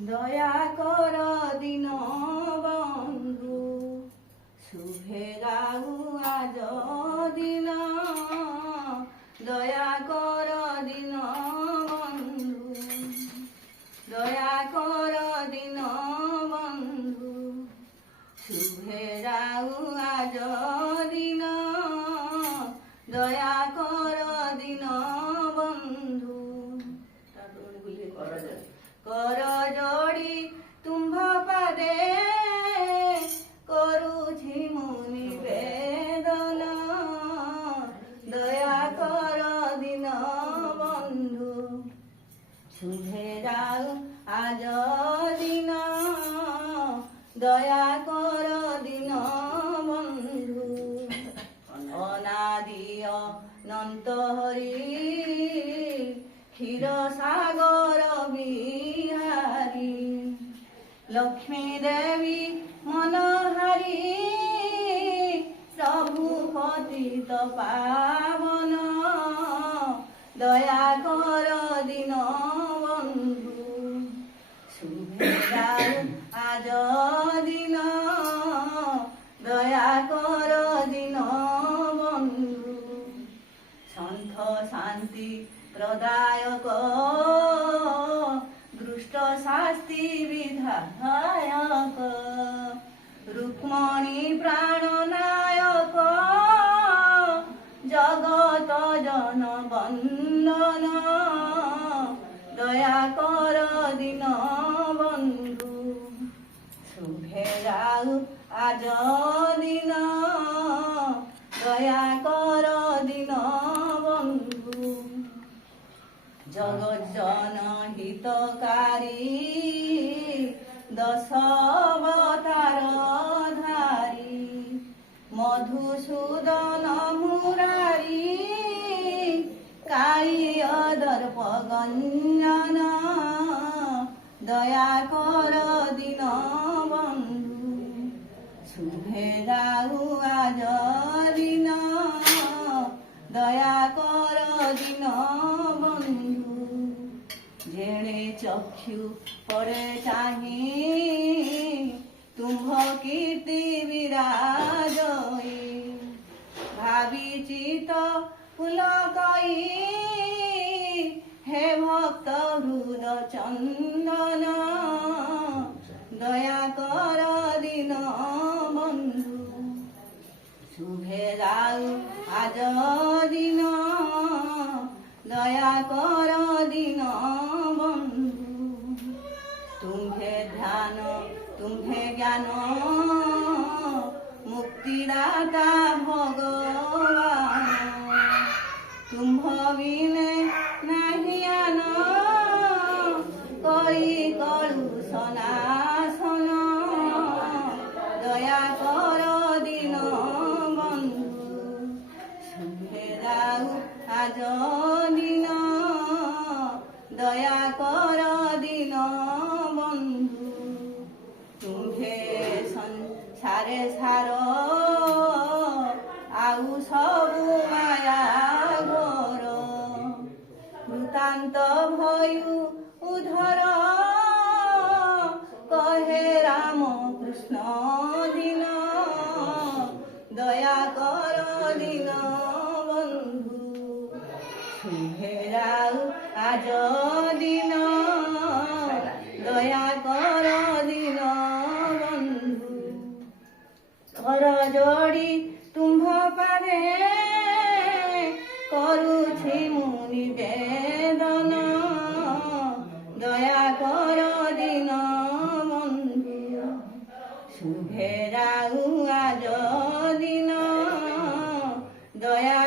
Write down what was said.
দয়া কর দিন বন্ধু শুভে গাউ আজ দিন দয়া কর দিন বন্ধু দয়া কর দিন বন্ধু শুভে গাউ আজ দিন দয়া কর দিন বন্ধু কর যোড়ি তুম্ভ পাদে করুছি মু নিবেদন দয়া কর দিন বন্ধু শুভে যাও আজ দিন দয়া কর দিন বন্ধু অনাদি অনন্ত হরি ক্ষীর সাগর বিহারী লক্ষ্মী দেবী মনোহারী প্রভু পতিত পাবন দয়া কর দিন বন্ধু শুভে যাও আজ দিন দয়া কর দিন বন্ধু সন্থ শান্তি প্রদায়ক দৃষ্ট শাস্তি বিধায়ক রুক্মণী প্রাণনায়ক জগত জন বন্দন দয়া কর দিন বন্ধু শুভে যাও আজ দিন দয়া কর দিন বন্ধু জগজ্জন হিতকারী দশবতার ধারী মধুসূদন মুরারী কালীয় দর্প গঞ্জন দয়া কর দিন বন্ধু শুভে যাও আজ দিন দয়া কর দিন বন্ধু যেণে চক্ষু পড়ে চাহি তুম্ভ কীর্তি বিরাজই ভাবি চিত পুলকই হে ভক্ত হৃদ চন্দন দয়া কর দিন বন্ধু শুভে যাও আজ দিন দয়া কর দিন বন্ধু তুম্ভে ধ্যান তুম্ভে জ্ঞান মুক্তিদাতা ভগবান তুম্ভ বিনে নাহি আন করি কলু সনাসন দয়া কর দিন বন্ধু শুভে যাও আজ দিন দয়া কর দিন বন্ধু তুম্ভে সংসারে সার আউ সবু মায়া ঘোর বৃতান্ত ভয়ু উধর কহে রাম কৃষ্ণ দিন দয়া কর দিন বন্ধু শুভে যাও আজ দিন দয়া কর দিন বন্ধু কর যোড়ি তুম্ভ পাদে করুছি মু নিবেদন দয়া কর দিন বন্ধু শুভে যাও আজ দিন দয়া